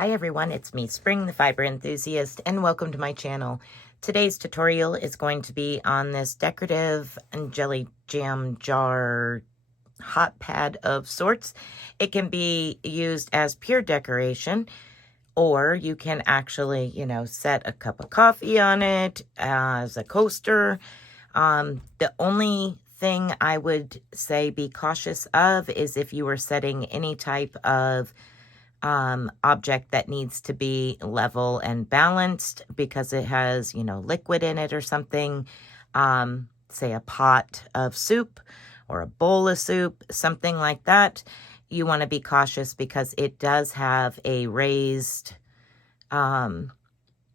Hi everyone, it's me, Spring, the fiber enthusiast, and welcome to my channel. Today's tutorial is going to be on this decorative and jelly jam jar hot pad of sorts. It can be used as pure decoration, or you can actually, set a cup of coffee on it as a coaster. The only thing I would say be cautious of is if you were setting any type of object that needs to be level and balanced because it has, liquid in it or something, say a pot of soup or a bowl of soup, something like that. You want to be cautious because it does have a raised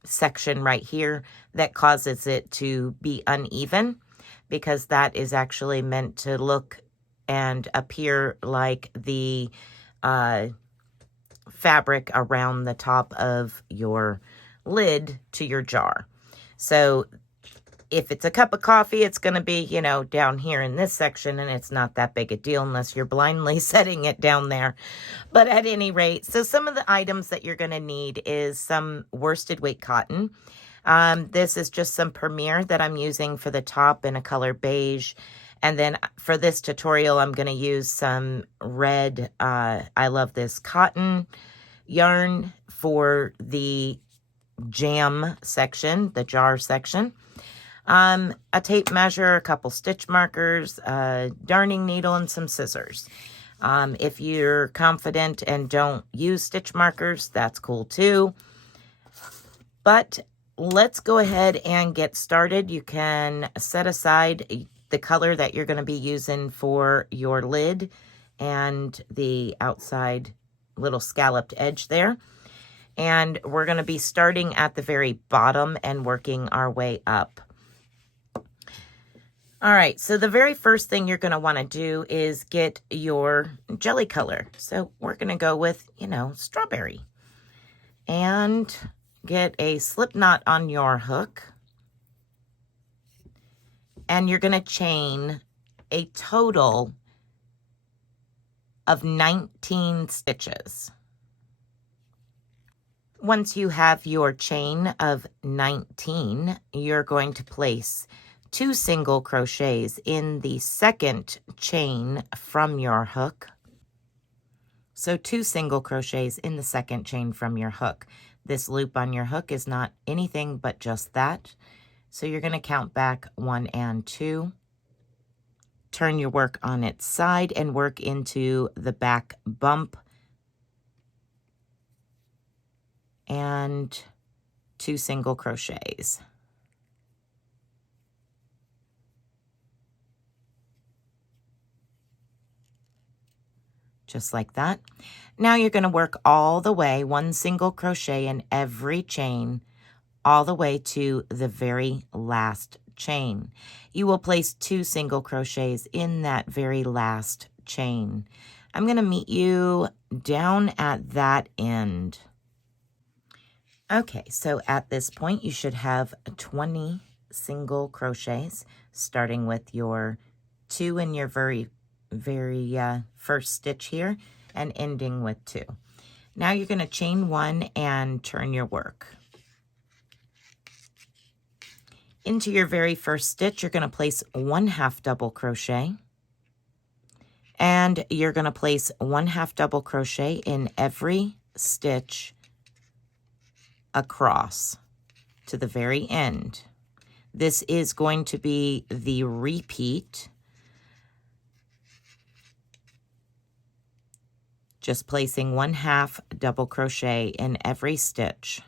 section right here that causes it to be uneven, because that is actually meant to look and appear like the fabric around the top of your lid to your jar. So if it's a cup of coffee, it's going to be, down here in this section, and it's not that big a deal unless you're blindly setting it down there. But at any rate, so some of the items that you're going to need is some worsted weight cotton. This is just some Premier that I'm using for the top in a color beige. And then for this tutorial, I'm going to use some red, I love this cotton yarn for the jam section, the jar section. A tape measure, a couple stitch markers, a darning needle, and some scissors. If you're confident and don't use stitch markers, that's cool too. But let's go ahead and get started. You can set aside the color that you're going to be using for your lid and the outside little scalloped edge there. And we're going to be starting at the very bottom and working our way up. All right, so the very first thing you're going to want to do is get your jelly color. So we're going to go with, strawberry. And get a slip knot on your hook. And you're going to chain a total of 19 stitches. Once you have your chain of 19, you're going to place 2 single crochets in the second chain from your hook. So 2 single crochets in the second chain from your hook. This loop on your hook is not anything but just that. So you're going to count back 1 and 2. Turn your work on its side and work into the back bump. And 2 single crochets. Just like that. Now you're going to work all the way, 1 single crochet in every chain, all the way to the very last chain. You will place 2 single crochets in that very last chain. I'm going to meet you down at that end. Okay, so at this point you should have 20 single crochets, starting with your 2 in your very first stitch here and ending with 2. Now you're going to chain 1 and turn your work. Into your very first stitch, you're going to place 1/2 double crochet, and you're going to place 1/2 double crochet in every stitch across to the very end. This is going to be the repeat. Just placing 1/2 double crochet in every stitch.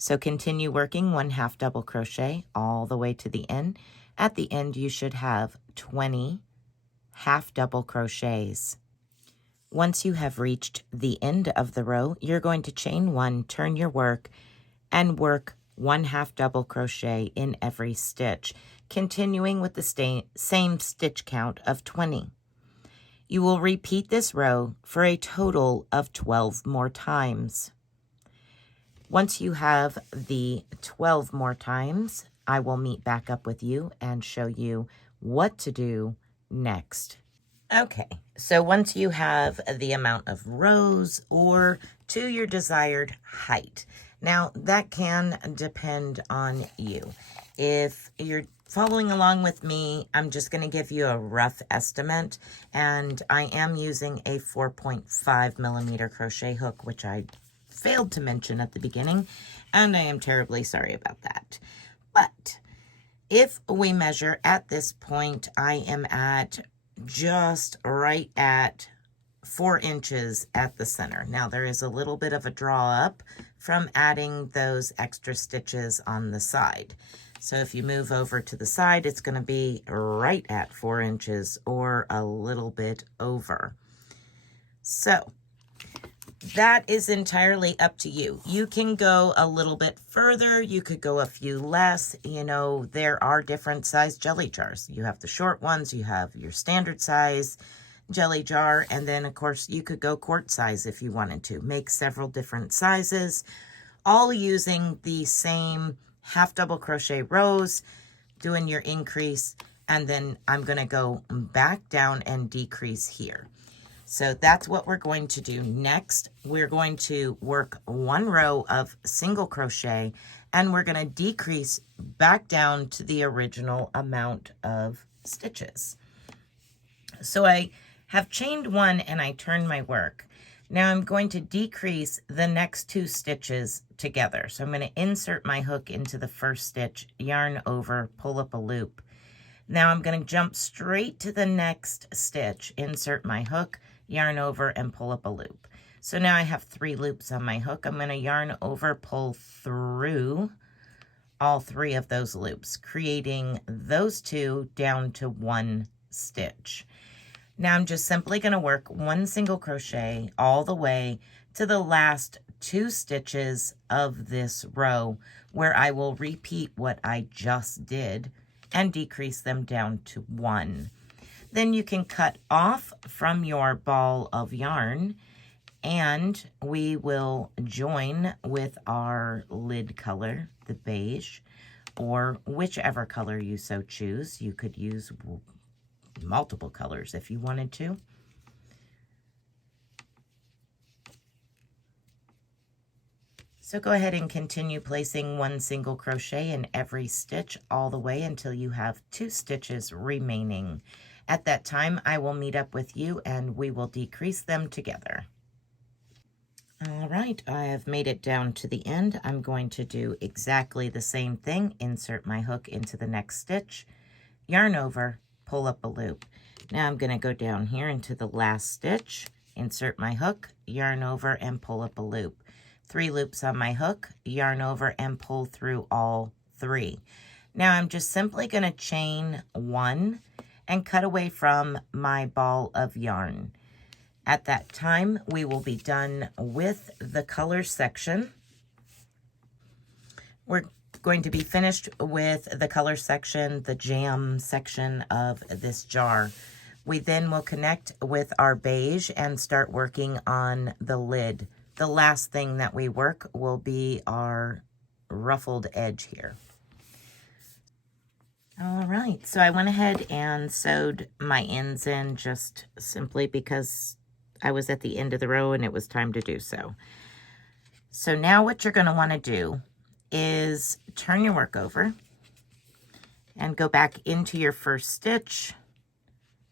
So continue working 1/2 double crochet all the way to the end. At the end, you should have 20 half double crochets. Once you have reached the end of the row, you're going to chain 1, turn your work, and work 1/2 double crochet in every stitch, continuing with the same stitch count of 20. You will repeat this row for a total of 12 more times. Once you have the 12 more times, I will meet back up with you and show you what to do next. Okay, so once you have the amount of rows or to your desired height, now that can depend on you. If you're following along with me, I'm just going to give you a rough estimate, and I am using a 4.5 millimeter crochet hook, which I failed to mention at the beginning, and I am terribly sorry about that. But if we measure at this point, I am at just right at 4 inches at the center. Now there is a little bit of a draw up from adding those extra stitches on the side. So if you move over to the side, it's going to be right at 4 inches or a little bit over. So that is entirely up to you. You can go a little bit further. You could go a few less. You know, there are different size jelly jars. You have the short ones. You have your standard size jelly jar. And then, of course, you could go quart size if you wanted to. Make several different sizes, all using the same half double crochet rows, doing your increase. And then I'm going to go back down and decrease here. So that's what we're going to do next. We're going to work 1 row of single crochet, and we're going to decrease back down to the original amount of stitches. So I have chained 1 and I turned my work. Now I'm going to decrease the next 2 stitches together. So I'm going to insert my hook into the first stitch, yarn over, pull up a loop. Now I'm going to jump straight to the next stitch, insert my hook, yarn over, and pull up a loop. So now I have 3 loops on my hook. I'm going to yarn over, pull through all 3 of those loops, creating those 2 down to 1 stitch. Now I'm just simply going to work 1 single crochet all the way to the last 2 stitches of this row, where I will repeat what I just did and decrease them down to 1. Then you can cut off from your ball of yarn, and we will join with our lid color, the beige, or whichever color you so choose. You could use multiple colors if you wanted to. So go ahead and continue placing 1 single crochet in every stitch all the way until you have 2 stitches remaining. At that time, I will meet up with you and we will decrease them together. All right, I have made it down to the end. I'm going to do exactly the same thing. Insert my hook into the next stitch, yarn over, pull up a loop. Now I'm going to go down here into the last stitch, insert my hook, yarn over, and pull up a loop. 3 loops on my hook, yarn over, and pull through all 3. Now I'm just simply going to chain 1 and cut away from my ball of yarn. At that time, we will be done with the color section. We're going to be finished with the color section, the jam section of this jar. We then will connect with our beige and start working on the lid. The last thing that we work will be our ruffled edge here. All right, so I went ahead and sewed my ends in just simply because I was at the end of the row and it was time to do so. So now what you're going to want to do is turn your work over and go back into your first stitch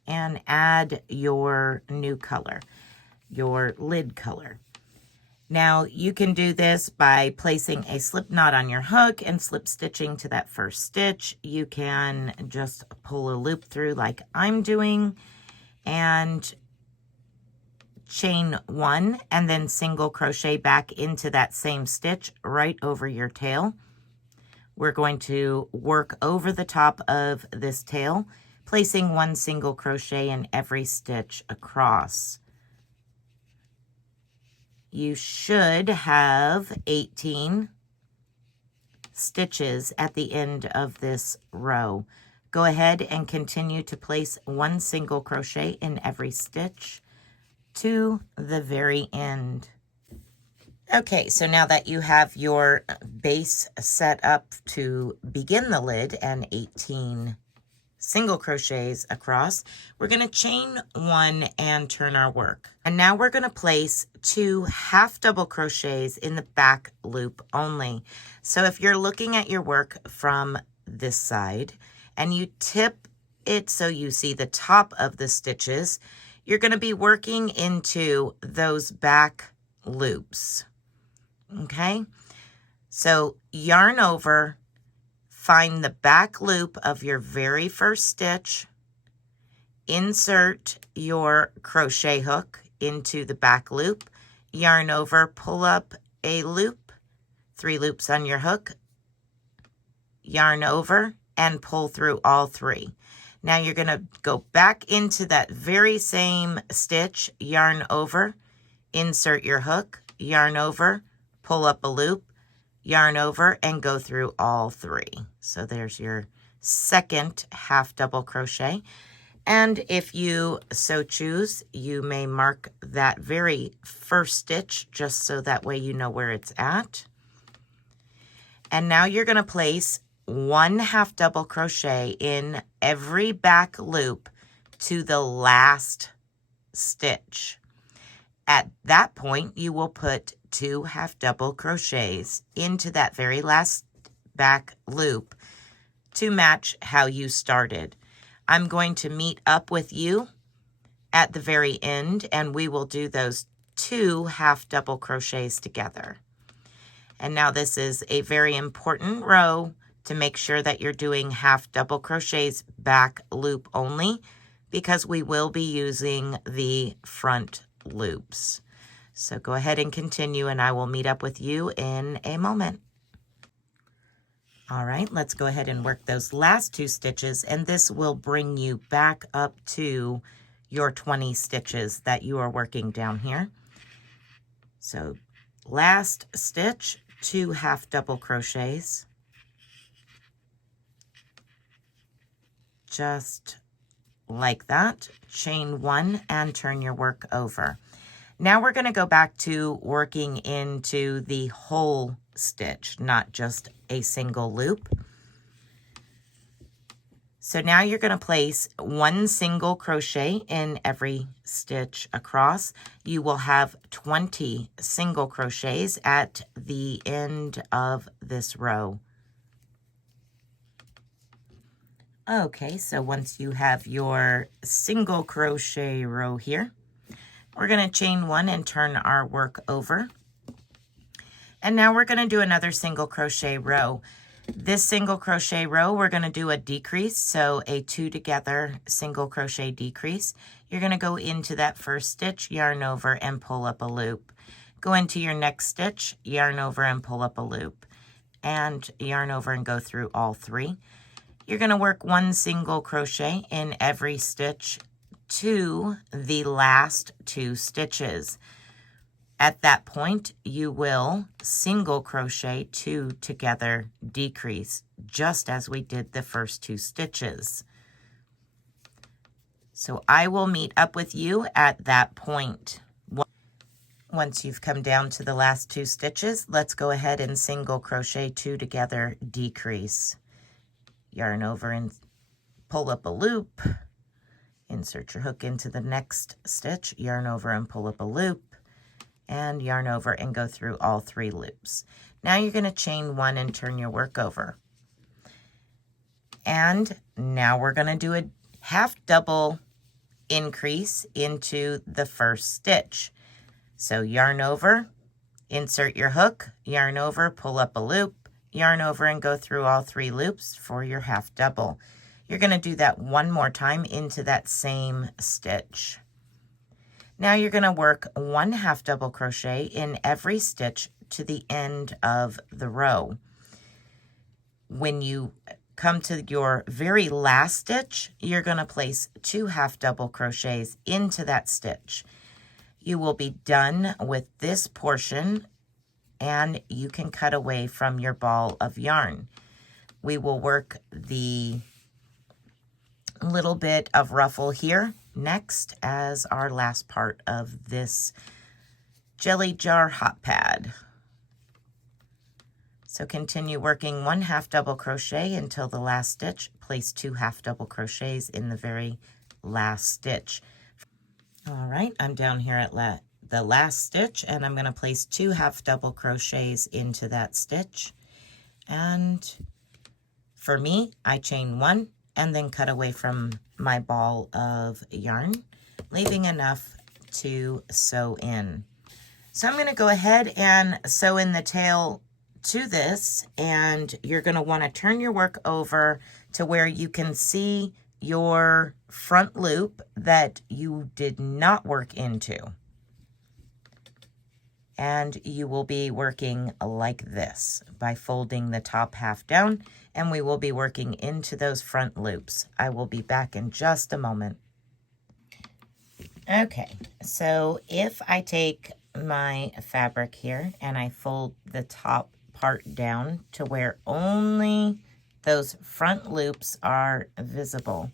and add your new color, your lid color. Now you can do this by placing a slip knot on your hook and slip stitching to that first stitch. You can just pull a loop through like I'm doing and chain 1 and then single crochet back into that same stitch right over your tail. We're going to work over the top of this tail, placing 1 single crochet in every stitch across. You should have 18 stitches at the end of this row. Go ahead and continue to place 1 single crochet in every stitch to the very end. Okay, so now that you have your base set up to begin the lid and 18 single crochets across, we're going to chain 1 and turn our work. And now we're going to place 2 half double crochets in the back loop only. So if you're looking at your work from this side and you tip it so you see the top of the stitches, you're going to be working into those back loops. Okay, so yarn over, find the back loop of your very first stitch, insert your crochet hook into the back loop, yarn over, pull up a loop, 3 loops on your hook, yarn over, and pull through all 3. Now you're going to go back into that very same stitch, yarn over, insert your hook, yarn over, pull up a loop, yarn over, and go through all 3. So there's your second half double crochet. And if you so choose, you may mark that very first stitch just so that way you know where it's at. And now you're going to place 1 half double crochet in every back loop to the last stitch. At that point, you will put 2 half double crochets into that very last back loop to match how you started. I'm going to meet up with you at the very end, and we will do those 2 half double crochets together. And now this is a very important row to make sure that you're doing half double crochets back loop only, because we will be using the front loops. So go ahead and continue, and I will meet up with you in a moment. All right, let's go ahead and work those last 2 stitches, and this will bring you back up to your 20 stitches that you are working down here. So last stitch, 2 half double crochets, just like that. Chain 1 and turn your work over. Now we're going to go back to working into the whole stitch, not just a single loop. So now you're going to place 1 single crochet in every stitch across. You will have 20 single crochets at the end of this row. Okay, so once you have your single crochet row here, we're going to chain 1 and turn our work over. And now we're going to do another single crochet row. This single crochet row, we're going to do a decrease, so a 2 together single crochet decrease. You're going to go into that first stitch, yarn over, and pull up a loop. Go into your next stitch, yarn over, and pull up a loop. And yarn over and go through all 3. You're going to work 1 single crochet in every stitch to the last 2 stitches. At that point, you will single crochet 2 together decrease, just as we did the first 2 stitches. So I will meet up with you at that point. Once you've come down to the last 2 stitches, let's go ahead and single crochet 2 together decrease. Yarn over and pull up a loop. Insert your hook into the next stitch, yarn over and pull up a loop, and yarn over and go through all 3 loops. Now you're going to chain 1 and turn your work over. And now we're going to do a half double increase into the first stitch. So yarn over, insert your hook, yarn over, pull up a loop, yarn over and go through all 3 loops for your half double. You're going to do that 1 more time into that same stitch. Now you're going to work 1 half double crochet in every stitch to the end of the row. When you come to your very last stitch, you're going to place 2 half double crochets into that stitch. You will be done with this portion, and you can cut away from your ball of yarn. We will work the little bit of ruffle here next as our last part of this jelly jar hot pad. So continue working 1 half double crochet until the last stitch. Place 2 half double crochets in the very last stitch. All right, I'm down here at the last stitch, and I'm going to place 2 half double crochets into that stitch. And for me, I chain 1 and then cut away from my ball of yarn, leaving enough to sew in. So I'm going to go ahead and sew in the tail to this, and you're going to want to turn your work over to where you can see your front loop that you did not work into. And you will be working like this by folding the top half down, and we will be working into those front loops. I will be back in just a moment. Okay, so if I take my fabric here and I fold the top part down to where only those front loops are visible,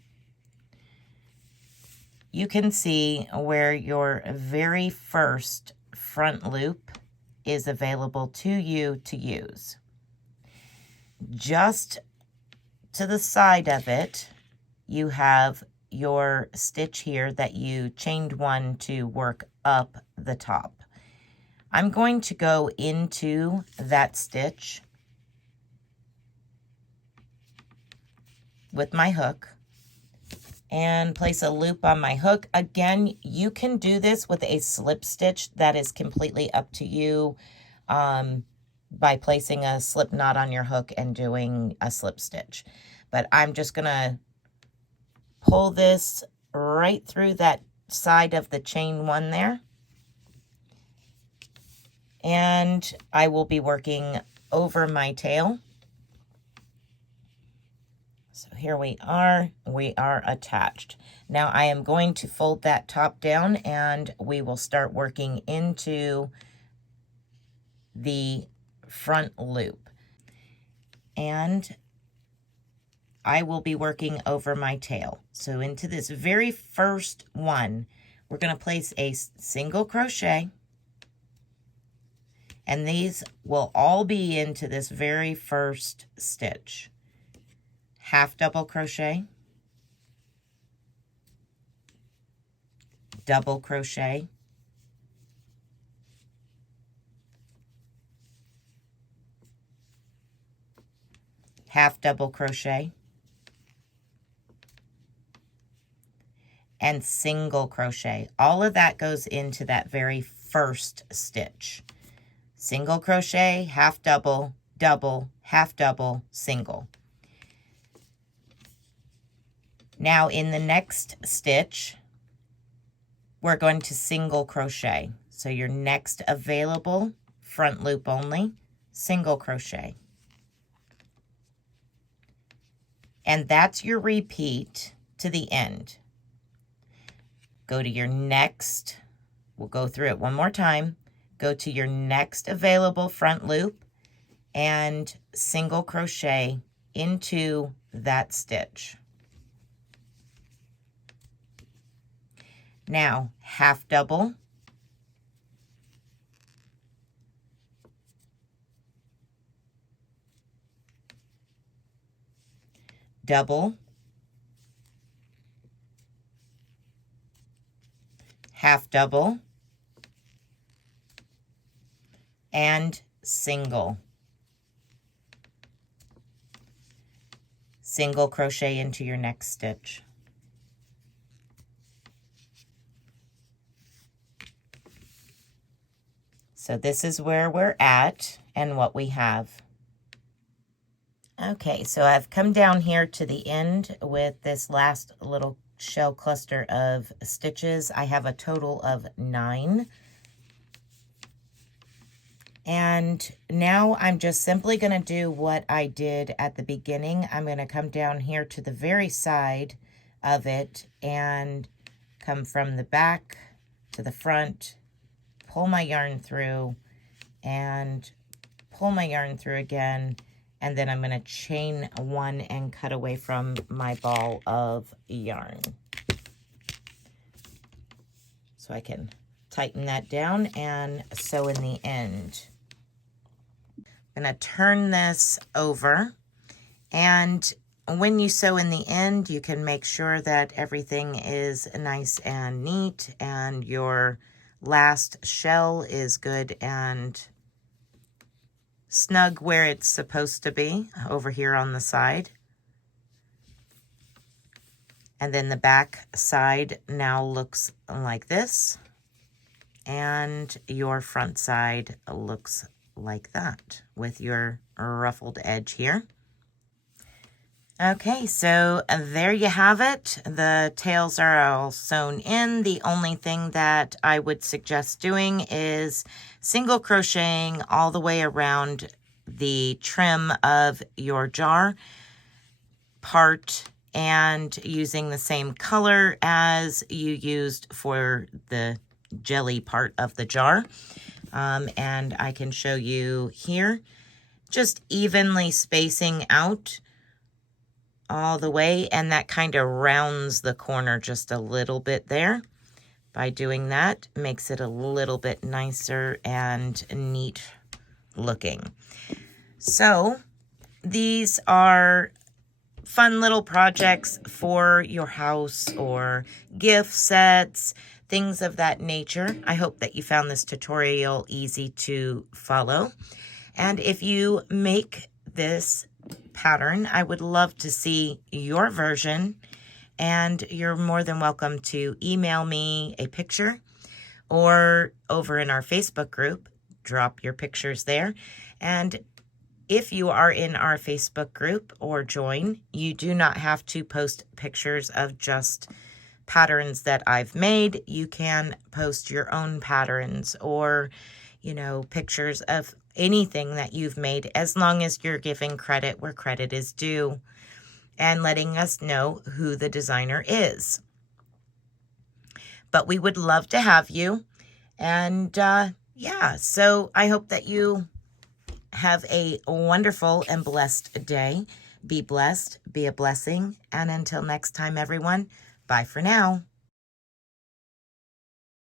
you can see where your very first front loop is available to you to use. Just to the side of it, you have your stitch here that you chained 1 to work up the top. I'm going to go into that stitch with my hook and place a loop on my hook. Again, you can do this with a slip stitch. That is completely up to you, by placing a slip knot on your hook and doing a slip stitch. But I'm just going to pull this right through that side of the chain 1 there. And I will be working over my tail. So here we are attached. Now I am going to fold that top down, and we will start working into the front loop. And I will be working over my tail. So into this very first one, we're going to place a single crochet. And these will all be into this very first stitch. Half double crochet, double crochet, half double crochet, and single crochet. All of that goes into that very first stitch. Single crochet, half double, double, half double, single. Now in the next stitch, we're going to single crochet. So your next available front loop only, single crochet. And that's your repeat to the end. Go to your next, we'll go through it one more time. Go to your next available front loop and single crochet into that stitch. Now, half double, double, half double, and single. Single crochet into your next stitch. So this is where we're at and what we have. Okay, so I've come down here to the end with this last little shell cluster of stitches. I have a total of 9. And now I'm just simply going to do what I did at the beginning. I'm going to come down here to the very side of it and come from the back to the front, pull my yarn through, and pull my yarn through again, and then I'm going to chain 1 and cut away from my ball of yarn. So I can tighten that down and sew in the end. I'm going to turn this over, and when you sew in the end, you can make sure that everything is nice and neat and your last shell is good and snug where it's supposed to be over here on the side. And then the back side now looks like this, and your front side looks like that with your ruffled edge here. Okay, so there you have it. The tails are all sewn in. The only thing that I would suggest doing is single crocheting all the way around the trim of your jar part and using the same color as you used for the jelly part of the jar. And I can show you here, just evenly spacing out all the way, and that kind of rounds the corner just a little bit there. By doing that, makes it a little bit nicer and neat looking. So these are fun little projects for your house or gift sets, things of that nature. I hope that you found this tutorial easy to follow. And if you make this pattern, I would love to see your version, and you're more than welcome to email me a picture, or over in our Facebook group, drop your pictures there. And if you are in our Facebook group or join, you do not have to post pictures of just patterns that I've made. You can post your own patterns or, you know, pictures of anything that you've made, as long as you're giving credit where credit is due and letting us know who the designer is. But we would love to have you. And yeah, so I hope that you have a wonderful and blessed day. Be blessed, be a blessing. And until next time, everyone, bye for now.